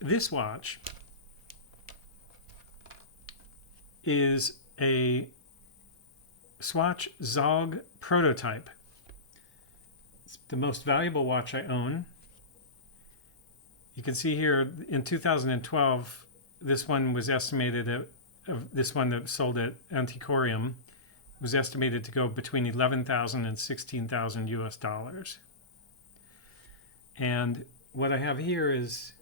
this watch is a Swatch Zaugg Prototype. It's the most valuable watch I own. You can see here in 2012, this one was estimated at, this one that sold at Antiquarium was estimated to go between 11,000 and 16,000 US dollars. And what I have here is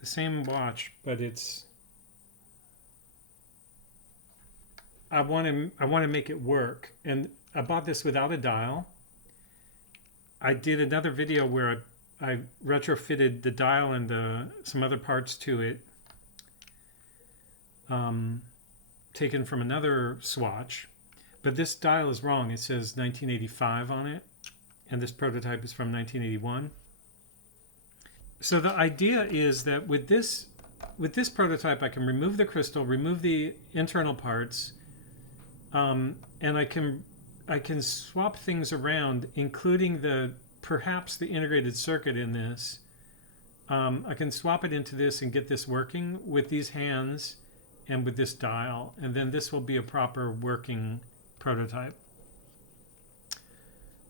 the same watch, but it's, I want to make it work. And I bought this without a dial. I did another video where I retrofitted the dial and some other parts to it, taken from another Swatch. But this dial is wrong. It says 1985 on it, and this prototype is from 1981. So the idea is that with this prototype, I can remove the crystal, remove the internal parts, and I can swap things around, including perhaps the integrated circuit in this. I can swap it into this and get this working with these hands and with this dial, and then this will be a proper working prototype.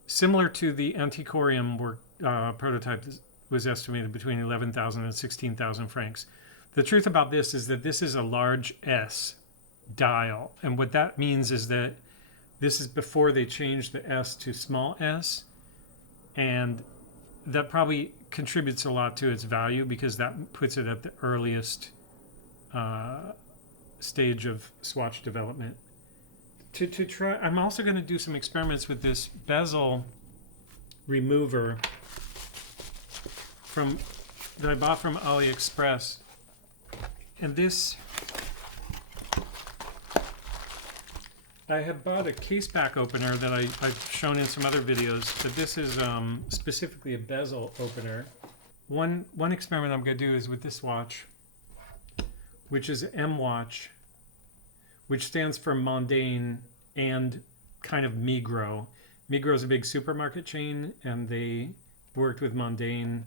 Similar to the Antiquarium prototype was estimated between 11,000 and 16,000 francs. The truth about this is that this is a large S dial, and what that means is that this is before they changed the S to small s, and that probably contributes a lot to its value because that puts it at the earliest stage of swatch development. To try, I'm also going to do some experiments with this bezel remover that I bought from Aliexpress, and this, I have bought a case back opener that I've shown in some other videos, but this is specifically a bezel opener. One experiment I'm going to do is with this watch, which is M-Watch, which stands for Mondaine and kind of Migros. Migros is a big supermarket chain, and they worked with Mondaine.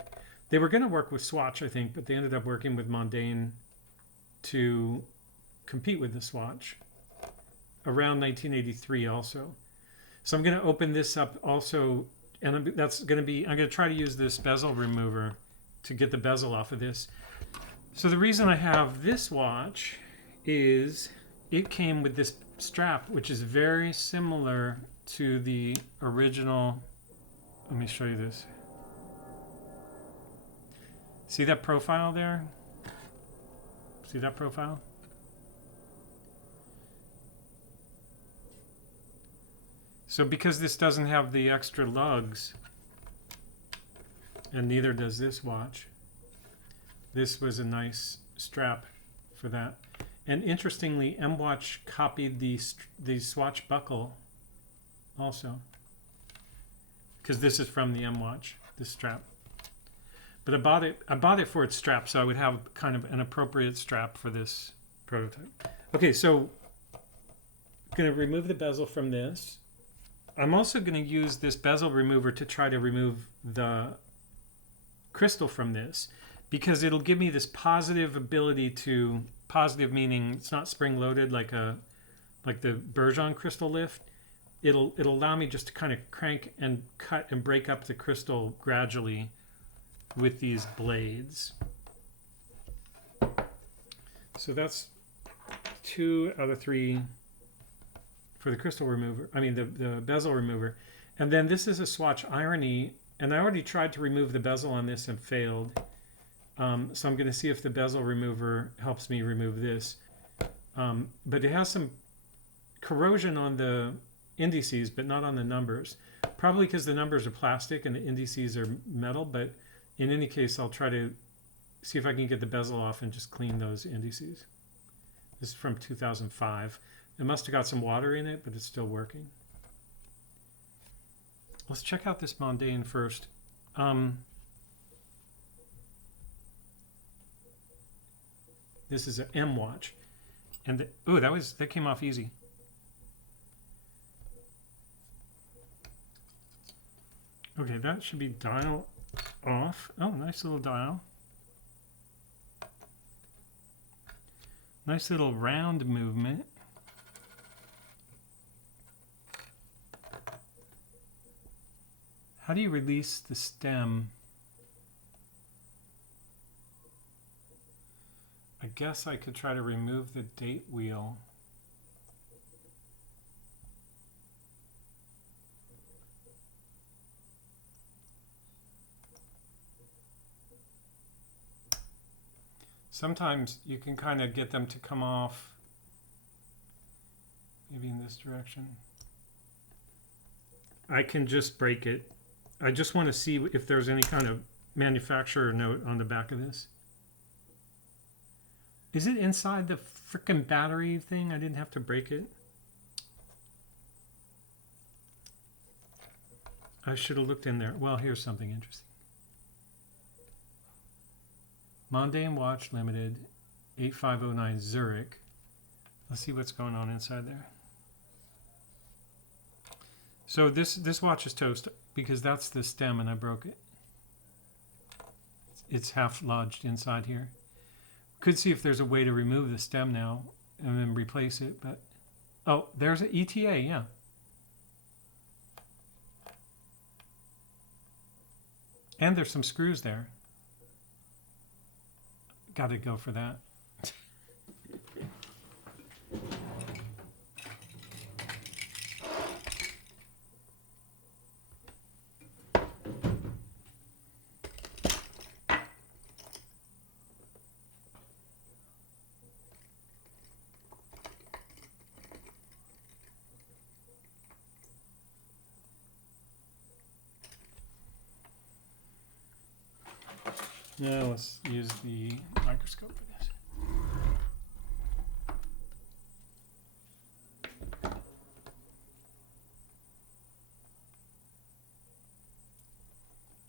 They were going to work with Swatch, I think, but they ended up working with Mondaine to compete with the Swatch around 1983 also. So I'm going to open this up also, and I'm going to try to use this bezel remover to get the bezel off of this. So the reason I have this watch is it came with this strap, which is very similar to the original. Let me show you this. See that profile there? See that profile? So because this doesn't have the extra lugs, and neither does this watch, this was a nice strap for that. And interestingly, M-Watch copied the Swatch buckle also, because this is from the M-Watch, this strap. But I bought it for its strap, so I would have kind of an appropriate strap for this prototype. Okay, so I'm going to remove the bezel from this. I'm also going to use this bezel remover to try to remove the crystal from this, because it'll give me this positive ability to, positive meaning it's not spring loaded like the Bourgeon crystal lift. It'll allow me just to kind of crank and cut and break up the crystal gradually with these blades. So that's 2 out of 3 for the crystal remover, I mean the bezel remover. And then this is a Swatch Irony, and I already tried to remove the bezel on this and failed. So I'm going to see if the bezel remover helps me remove this. But it has some corrosion on the indices, but not on the numbers. Probably because the numbers are plastic and the indices are metal, but in any case, I'll try to see if I can get the bezel off and just clean those indices. This is from 2005. It must have got some water in it, but it's still working. Let's check out this Mondaine first. This is an M-Watch. And that came off easy. Okay, that should be dial off. Oh, nice little dial. Nice little round movement. How do you release the stem? I guess I could try to remove the date wheel. Sometimes you can kind of get them to come off, maybe in this direction. I can just break it. I just want to see if there's any kind of manufacturer note on the back of this. Is it inside the frickin' battery thing? I didn't have to break it. I should have looked in there. Well, here's something interesting. Mondaine M-Watch Limited, 8509 Zurich. Let's see what's going on inside there. So this watch is toast because that's the stem and I broke it. It's half lodged inside here. Could see if there's a way to remove the stem now and then replace it, but oh, there's an ETA, yeah. And there's some screws there. Got to go for that. Now let's use the microscope for this.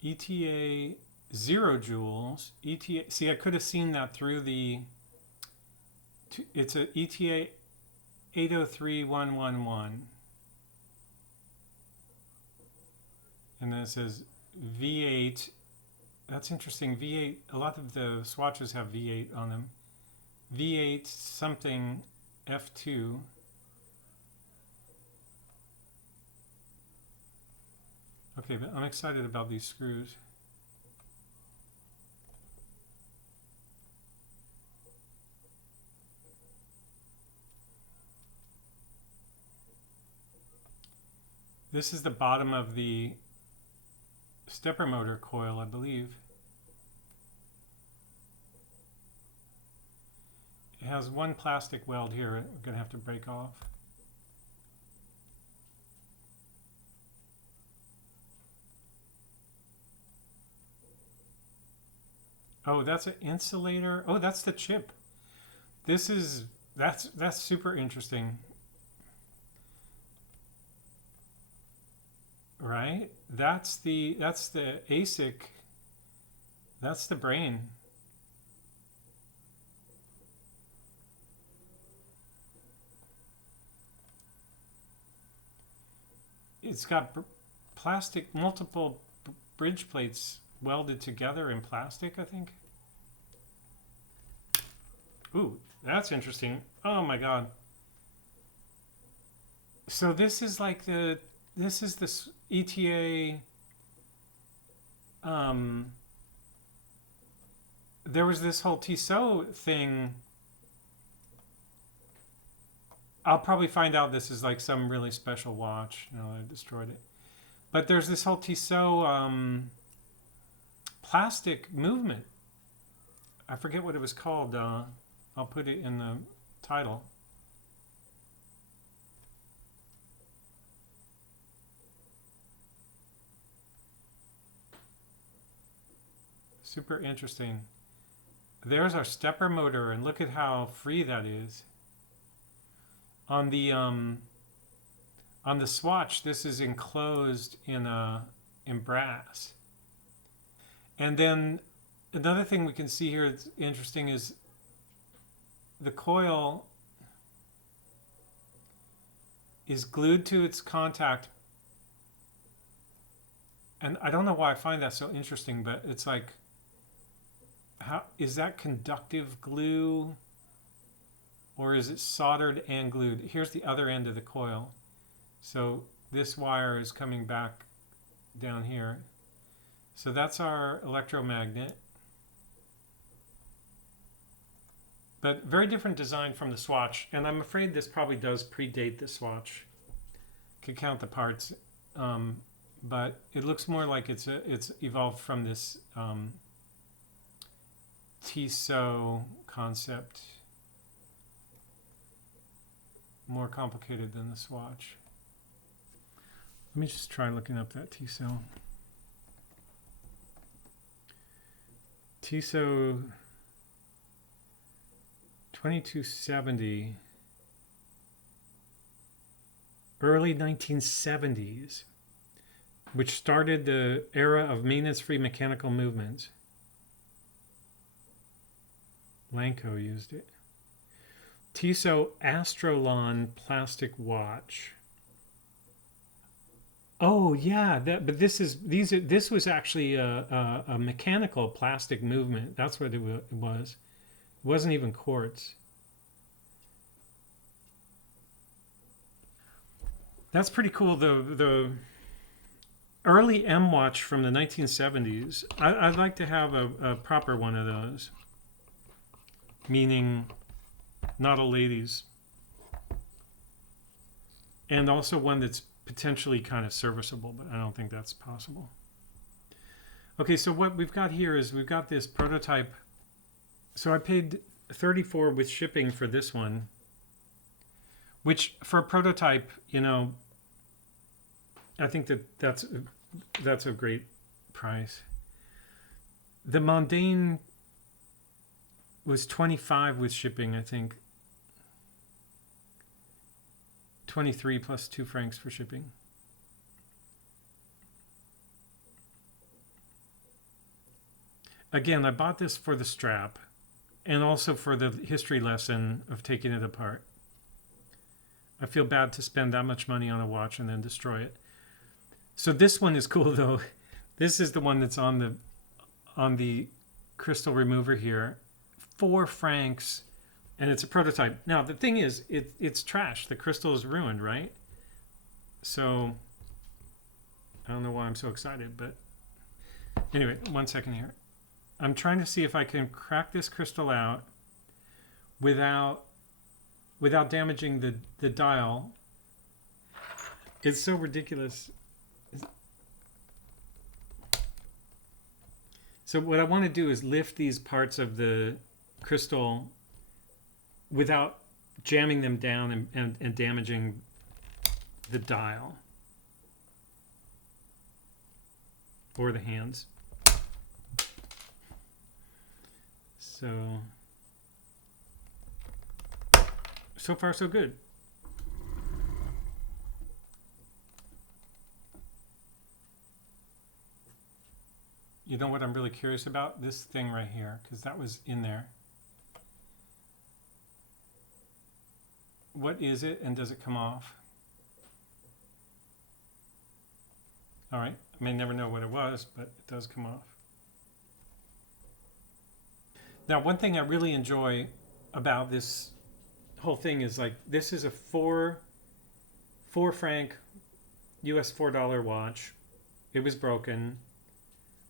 ETA 0 joules. ETA. See, I could have seen that through the. It's a ETA 803111, and then it says V8. That's interesting. V8, a lot of the swatches have V8 on them. V8 something F2. Okay, but I'm excited about these screws. This is the bottom of the stepper motor coil, I believe. It has one plastic weld here we're going to have to break off. Oh, that's an insulator. Oh, that's the chip. That's super interesting. Right? That's the ASIC. That's the brain. It's got plastic, multiple bridge plates welded together in plastic, I think. Ooh, that's interesting. Oh my God. So this is like this is this ETA. There was this whole Tissot thing. I'll probably find out this is like some really special watch. No, I destroyed it. But there's this whole Tissot plastic movement. I forget what it was called. I'll put it in the title. Super interesting. There's our stepper motor, and look at how free that is. On the Swatch, this is enclosed in brass. And then another thing we can see here that's interesting is the coil is glued to its contact. And I don't know why I find that so interesting, but it's like, how is that conductive glue? or is it soldered and glued? Here's the other end of the coil. So this wire is coming back down here. So that's our electromagnet. But very different design from the Swatch. And I'm afraid this probably does predate the Swatch. Could count the parts. But it looks more like it's evolved from this Tissot concept. More complicated than the Swatch. Let me just try looking up that Tissot. Tissot 2270, early 1970s, which started the era of maintenance-free mechanical movements. Lanco used it. Tissot Astrolon plastic watch. Oh yeah, but this was actually a mechanical plastic movement. That's what it was. It wasn't even quartz. That's pretty cool. The early M-Watch from the 1970s. I'd like to have a proper one of those. Meaning, not a ladies. And also one that's potentially kind of serviceable, but I don't think that's possible. Okay, so what we've got here is we've got this prototype. So I paid $34 with shipping for this one, which for a prototype, you know, I think that's a great price. The Mondaine was $25 with shipping, I think. 23 plus 2 francs for shipping. Again, I bought this for the strap and also for the history lesson of taking it apart. I feel bad to spend that much money on a watch and then destroy it. So this one is cool though. This is the one that's on the crystal remover here. 4 francs. And it's a prototype. Now, the thing is, it's trash. The crystal is ruined, right? So, I don't know why I'm so excited, but anyway, 1 second here. I'm trying to see if I can crack this crystal out without damaging the dial. It's so ridiculous. So what I want to do is lift these parts of the crystal without jamming them down and damaging the dial or the hands. So far so good. You know what I'm really curious about? This thing right here, because that was in there. What is it and does it come off? All right, I may never know what it was, but it does come off. Now, one thing I really enjoy about this whole thing is like, this is a four franc US $4 watch. It was broken,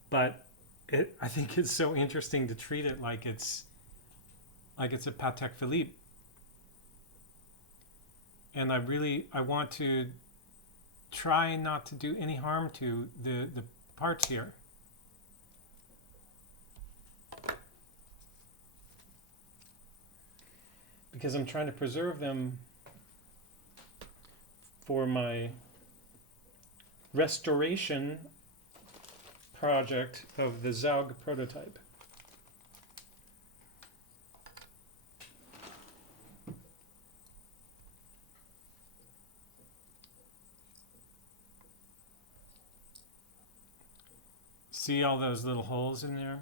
but I think it's so interesting to treat it like it's a Patek Philippe. And I want to try not to do any harm to the parts here. Because I'm trying to preserve them for my restoration project of the Zaugg prototype. See all those little holes in there?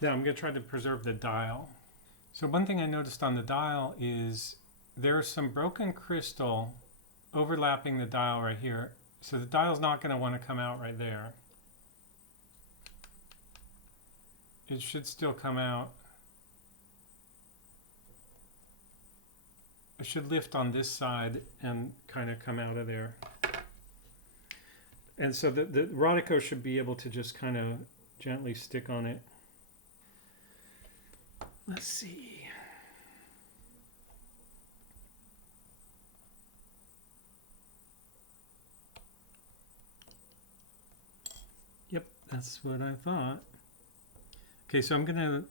Now I'm going to try to preserve the dial. So one thing I noticed on the dial is there's some broken crystal overlapping the dial right here. So the dial's not going to want to come out right there. it should still come out. It should lift on this side and kind of come out of there. And so the WRTOR should be able to just kind of gently stick on it. Let's see. Yep, that's what I thought. Okay, so I'm going to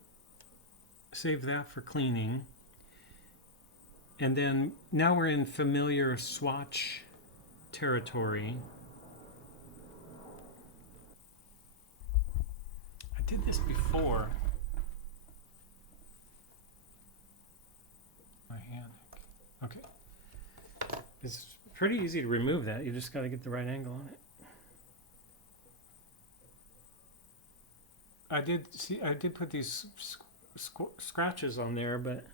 save that for cleaning. And then now we're in familiar swatch territory. I did this before. My hand. Okay. It's pretty easy to remove that. You just got to get the right angle on it. I did put these scratches on there, but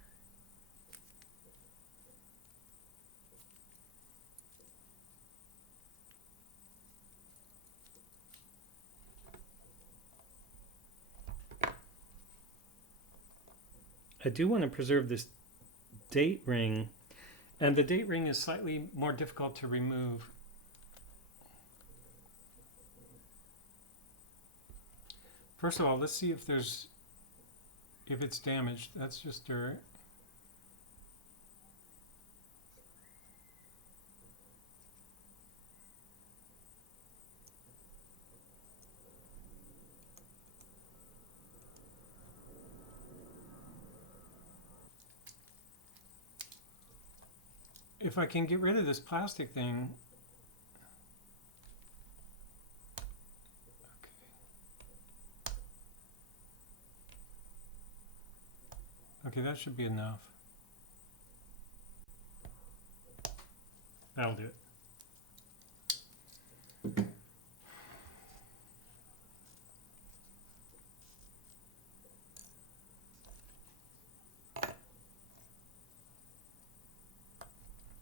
I do want to preserve this date ring, and the date ring is slightly more difficult to remove. First of all, let's see if it's damaged. That's just dirt. If I can get rid of this plastic thing. Okay, that should be enough. That'll do it.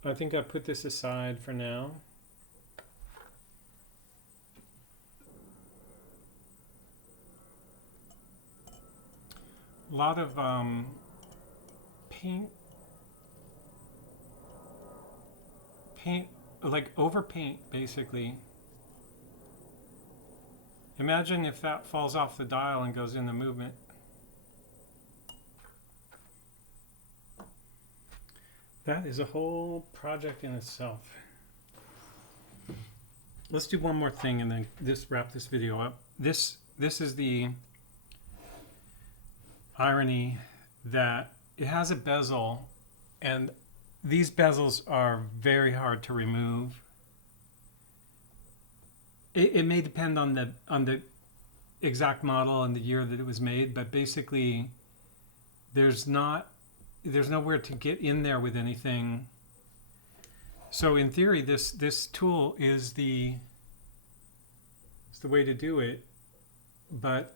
I think I put this aside for now. A lot of paint, like over paint, basically. Imagine if that falls off the dial and goes in the movement. That is a whole project in itself. Let's do one more thing and then wrap this video up. This is the Irony that it has a bezel, and these bezels are very hard to remove. It may depend on the exact model and the year that it was made, but basically there's nowhere to get in there with anything. So in theory, this tool is the way to do it, but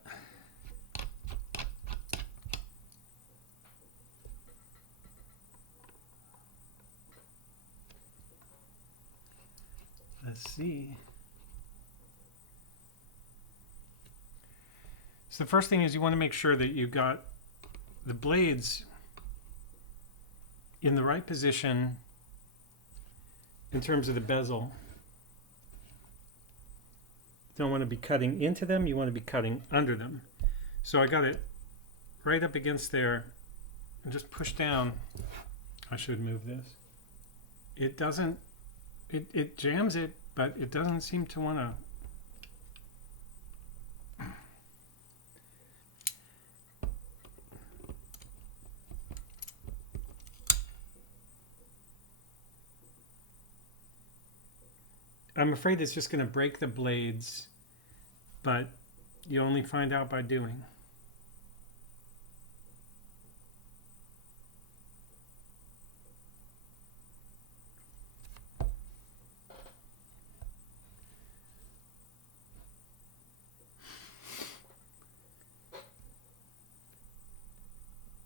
let's see. So the first thing is you want to make sure that you've got the blades in the right position in terms of the bezel. You don't want to be cutting into them, you want to be cutting under them. So I got it right up against there and just push down. I should move this. It doesn't, it jams it, but it doesn't seem to want to. I'm afraid it's just going to break the blades, but you only find out by doing.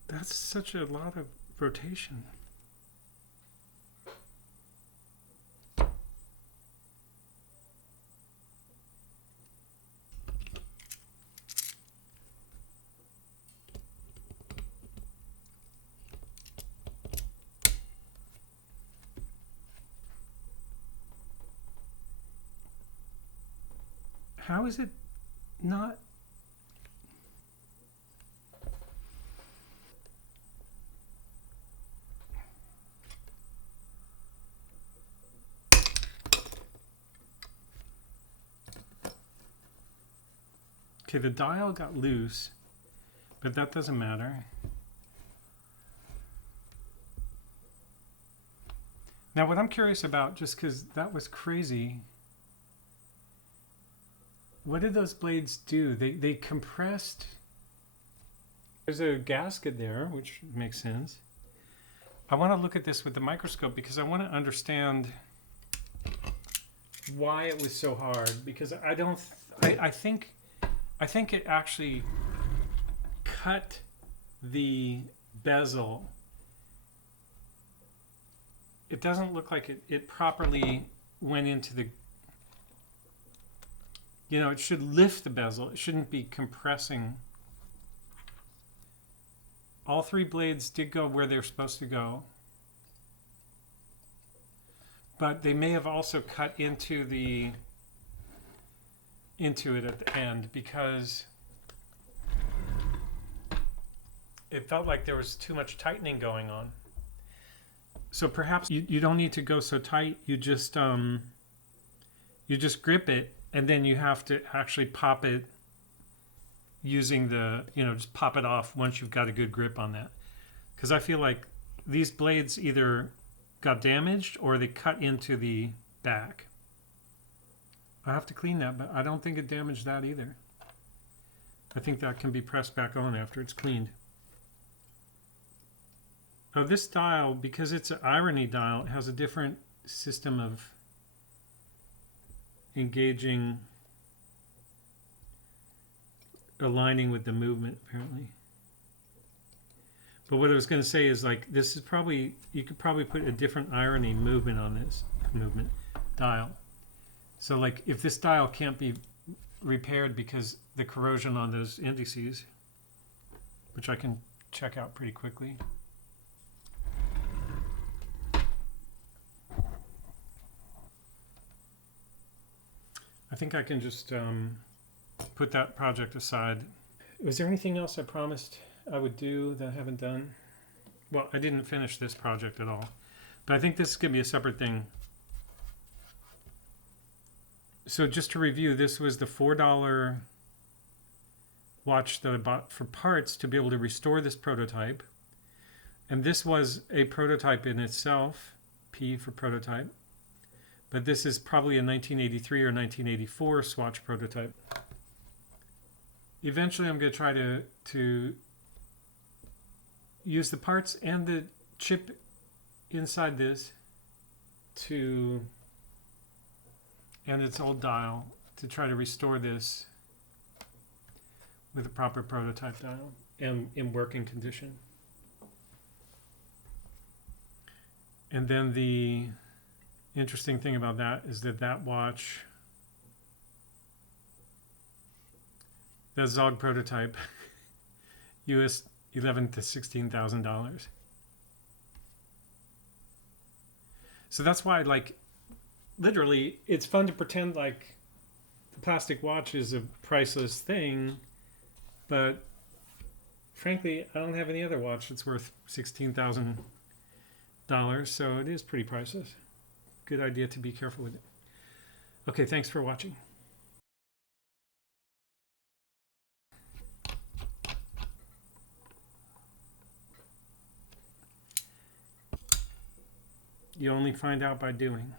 That's such a lot of rotation. How is it not? Okay, the dial got loose, but that doesn't matter. Now what I'm curious about, just because that was crazy, what did those blades do? They compressed. There's a gasket there, which makes sense. I want to look at this with the microscope because I want to understand why it was so hard, because I think it actually cut the bezel. It doesn't look like it properly went into the, you know, it should lift the bezel. It shouldn't be compressing. All three blades did go where they're supposed to go, but they may have also cut into it at the end, because it felt like there was too much tightening going on. So perhaps you don't need to go so tight. You just grip it, and then you have to actually pop it using the, just pop it off once you've got a good grip on that. Because I feel like these blades either got damaged or they cut into the back. I have to clean that, but I don't think it damaged that either. I think that can be pressed back on after it's cleaned. Oh, this dial, because it's an Irony dial, it has a different system of engaging, aligning with the movement, apparently. But what I was going to say is, like, this is probably, you could probably put a different Irony movement on this dial. So, like, if this dial can't be repaired because the corrosion on those indices, which I can check out pretty quickly. I think I can just put that project aside. Was there anything else I promised I would do that I haven't done? Well, I didn't finish this project at all, but I think this is going to be a separate thing. So just to review, this was the $4 watch that I bought for parts to be able to restore this prototype. And this was a prototype in itself, P for prototype. But this is probably a 1983 or 1984 Swatch prototype. Eventually I'm going to try to use the parts and the chip inside this and its old dial to try to restore this with a proper prototype dial and in working condition. And then the interesting thing about that is that watch, that Zaugg prototype, US $11,000 to $16,000. So that's why, like, literally, it's fun to pretend like the plastic watch is a priceless thing, but frankly, I don't have any other watch that's worth $16,000, so it is pretty priceless. Good idea to be careful with it. Okay, thanks for watching. You only find out by doing.